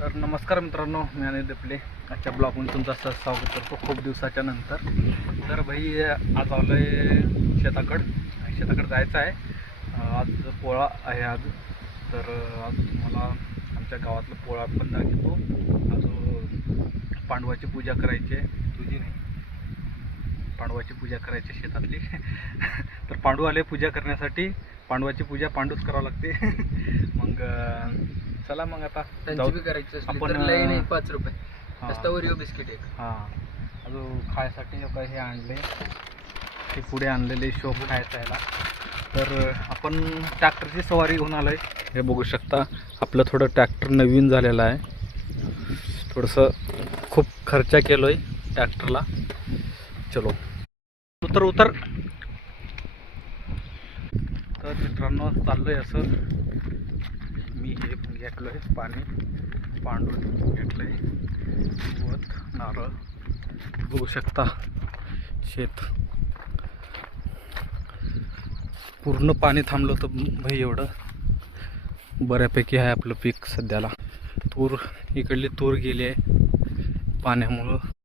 तर नमस्कार मित्रांनो मी अनिल देपले. आजच्या ब्लॉगमध्ये तुमचं असं स्वागत करतो. खूप दिवसाच्या नंतर. तर भाई आज आलो आहे शेताकड. शेताकडे जायचं आहे. आज पोळा आहे आज. तर आज तुम्हाला आमच्या गावातला पोळा पण दाखवतो. आज पांडवाची पूजा करायची आहे. तुझी नाही? पांडवाची पूजा करायची शेतातली. तर पांडू आले पूजा करण्यासाठी. पांडवाची पूजा पांडूच करावं लागते. मग चला मग आता. त्यांची करायची आपण, पाच रुपये. बिस्किट एक. हां. अजून खायसाठी जो काही हे आणले. ते पुढे आणलेले शोप खायचा याला तर आपण ट्रॅक्टरची सवारी घेऊन आलो आहे हे बघू शकता आपलं थोडं ट्रॅक्टर नवीन झालेलं आहे. थोडंसं खूप खर्च केलो आहे ट्रॅक्टरला. चलो. उतर उतर. तर मित्रांनो चाललं आहे असं. मी हे घेतलं आहे पाणी. पांडून घेतलं आहे वत नारळ. बघू शकता शेत. पूर्ण पाणी थांबलं होतं भाई एवढं. बऱ्यापैकी आहे आपलं पीक सध्याला. तूर इकडली तूर गेली आहे पाण्यामुळं.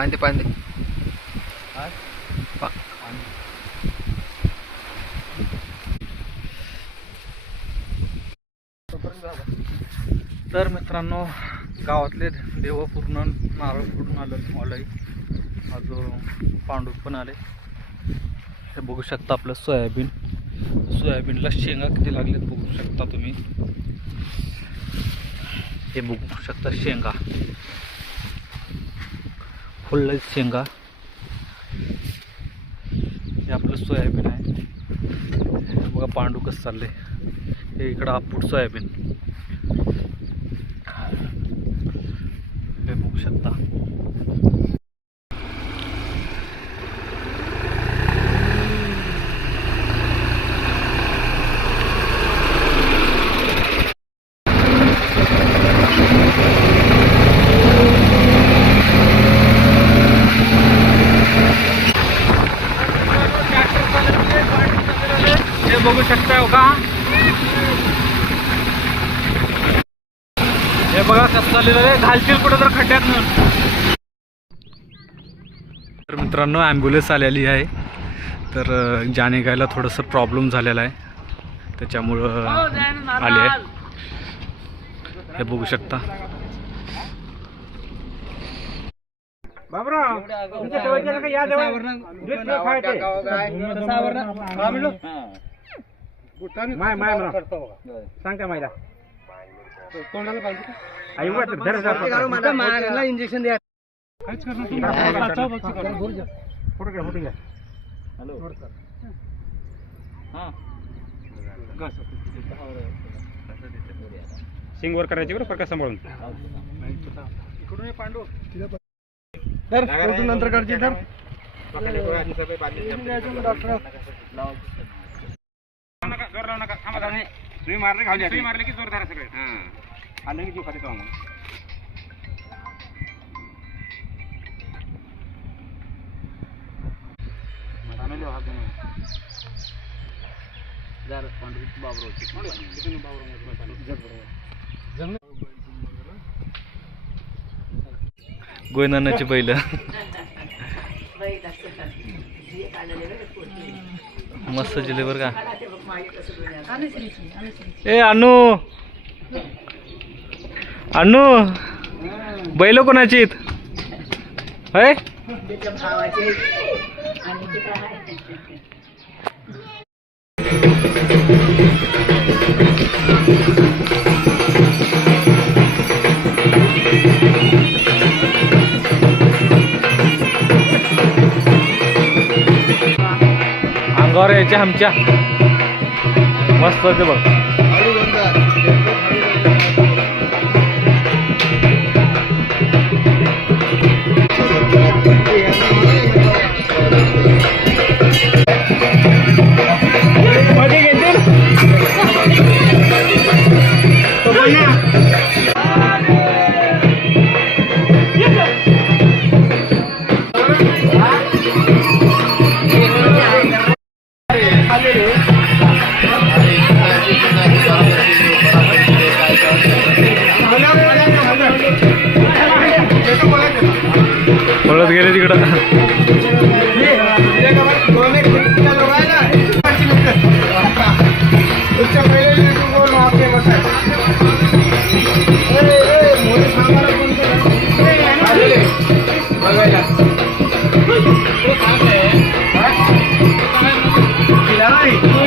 पांदे पा- तर मित्रांनो गावातले देव पूर्ण नारळ फोडून आलं मलाही अजून पांडू पण आले. हे बघू शकता आपलं सोयाबीन. सोयाबीनला शेंगा किती लागलेत बघू शकता तुम्ही. हे बघू शकता शेंगा. फुल शेंगा. हे आपलं सोयाबीन आहे. बघा पांडू कसं चाललंय हे इकडं आपूट सोयाबीन. हे बघू शकता हे बघू शकता हो का? हे बघा कसं चाललेलं आहे. घालतील कुठं तर खड्ड्यात तर मित्रांनो ॲम्ब्युलन्स आलेली आहे. तर जाणे गायला थोडंसं प्रॉब्लेम झालेला आहे. त्याच्यामुळं आले आहे हे बघू शकता. माय माय म्हणा सांग काय मायला? तोंडाला पाहिजे आई उगाच धर धर इंजेक्शन द्या. घ्या. सिंगवर करायची बरं प्रकाश सांभाळून. इकडून ये पांडू. तर फोटो तुम्ही मारले खाली तुम्ही मारले की जोरदार सगळे. आलं की जीव खाली तो गोयनानाची बैल. मस्त जिले बरं का? ए अनु. अनु. बैल कोणाची है होय? अंगावर यायच्या आमच्या. मस्त ते बघ. मध्ये तिकडं.